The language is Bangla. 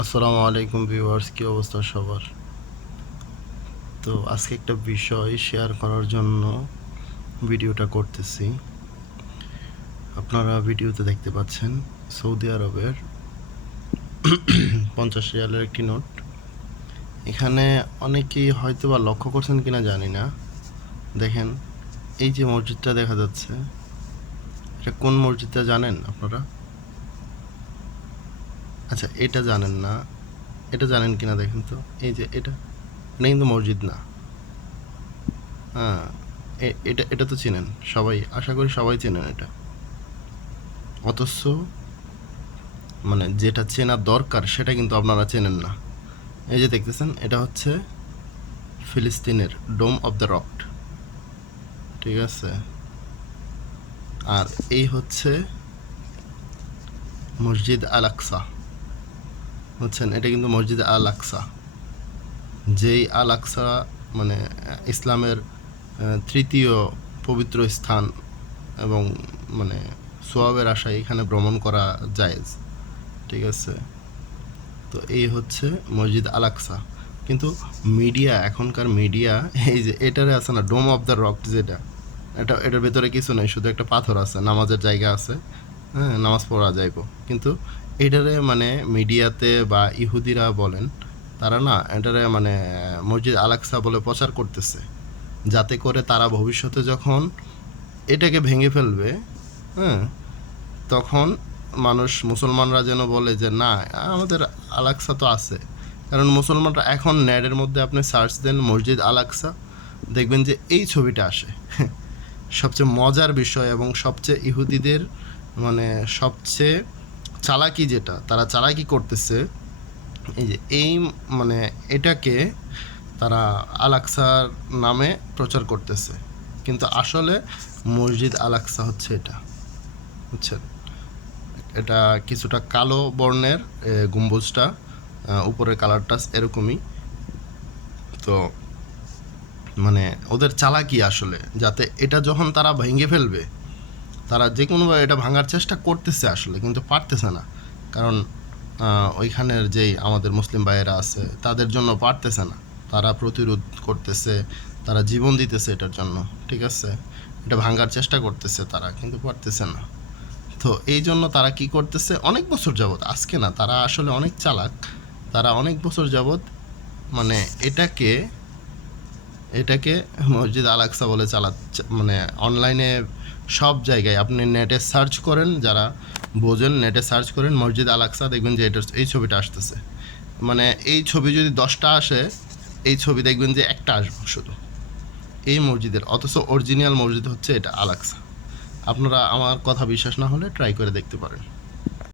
আসসালামু আলাইকুম ভিউয়ার্স, কী অবস্থা সবার? তো আজকে একটা বিষয় শেয়ার করার জন্য ভিডিওটা করতেছি। আপনারা ভিডিওতে দেখতে পাচ্ছেন, সৌদি আরবের পঞ্চাশ রিয়ালের একটি নোট। এখানে অনেকেই হয়তো বা লক্ষ্য করছেন কিনা জানি না। দেখেন, এই যে মসজিদটা দেখা যাচ্ছে, এটা কোন মসজিদটা জানেন আপনারা? আচ্ছা এটা জানেন না। এটা জানেন কিনা দেখেন তো। এই যে এটা এটা কিন্তু মসজিদ না। হ্যাঁ এটা এটা তো চেনেন। সবাই, আশা করি সবাই চেনেন এটা। অথচ মানে যেটা চেনা দরকার, সেটা কিন্তু আপনারা চেনেন না। এই যে দেখতেছেন, এটা হচ্ছে ফিলিস্তিনের ডোম অফ দ্য রক ঠিক আছে? আর এই হচ্ছে মসজিদ আল আকসা। বুঝছেন? এটা কিন্তু মসজিদ আল আকসা যেই আল আকসা মানে ইসলামের তৃতীয় পবিত্র স্থান এবং মানে সোয়াবের আশায় এখানে ভ্রমণ করা জায়েজ। ঠিক আছে? তো এই হচ্ছে মসজিদ আল আকসা কিন্তু মিডিয়া, এখনকার মিডিয়া, এই যে এটারে আছে না ডোম অফ দ্য রক যেটা, এটা, এটার ভেতরে কিছু নেই, শুধু একটা পাথর আছে, নামাজের জায়গা আছে। হ্যাঁ নামাজ পড়া যাইব কিন্তু এটারে মানে মিডিয়াতে বা ইহুদিরা বলেন, তারা না এটারে মানে মসজিদ আলাক্সা বলে প্রচার করতেছে। যাতে করে তারা ভবিষ্যতে যখন এটাকে ভেঙে ফেলবে হ্যাঁ তখন মানুষ, মুসলমানরা যেন বলে যে, না, আমাদের আলাক্সা তো আছে। কারণ মুসলমানরা এখন নেটের মধ্যে আপনি সার্চ দেন মসজিদ আলাক্সা দেখবেন যে এই ছবিটা আসে। সবচেয়ে মজার বিষয় এবং সবচেয়ে ইহুদিদের মানে সবচেয়ে চালাকি যেটা, তারা চালাকি করতেছে, এই যে এই মানে এটাকে তারা আলাক্সার নামে প্রচার করতেছে। কিন্তু আসলে মসজিদ আলাক্সা হচ্ছে এটা, বুঝছেন? এটা কিছুটা কালো বর্ণের গম্বুজটা উপরের কালারটা এরকমই। তো মানে ওদের চালাকি আসলে, যাতে এটা যখন তারা ভেঙে ফেলবে তারা যে কোনোভাবে এটা ভাঙার চেষ্টা করতেছে আসলে, কিন্তু পারতেছে না। কারণ ওইখানের যেই আমাদের মুসলিম ভাইয়েরা আছে, তাদের জন্য পারতেছে না। তারা প্রতিরোধ করতেছে, তারা জীবন দিতেছে এটার জন্য, ঠিক আছে? এটা ভাঙার চেষ্টা করতেছে তারা, কিন্তু পারতেছে না। তো এই জন্য তারা কি করতেছে? অনেক বছর যাবৎ, আজকে না, তারা আসলে অনেক চালাক। তারা অনেক বছর যাবৎ মানে এটাকে এটাকে মসজিদ আলাক্সা বলে চালাচ্ছে মানে অনলাইনে সব জায়গায়। আপনি নেটে সার্চ করেন, যারা বোঝেন নেটে সার্চ করেন, মসজিদ আলাকসা দেখবেন যে এটা এই ছবিটা আসতেছে। মানে এই ছবি যদি দশটা আসে, এই ছবি দেখবেন যে একটা আসবে শুধু। এই মসজিদের, অথচ অরিজিনাল মসজিদ হচ্ছে এটা আলাকসা আপনারা আমার কথা বিশ্বাস না হলে ট্রাই করে দেখতে পারেন।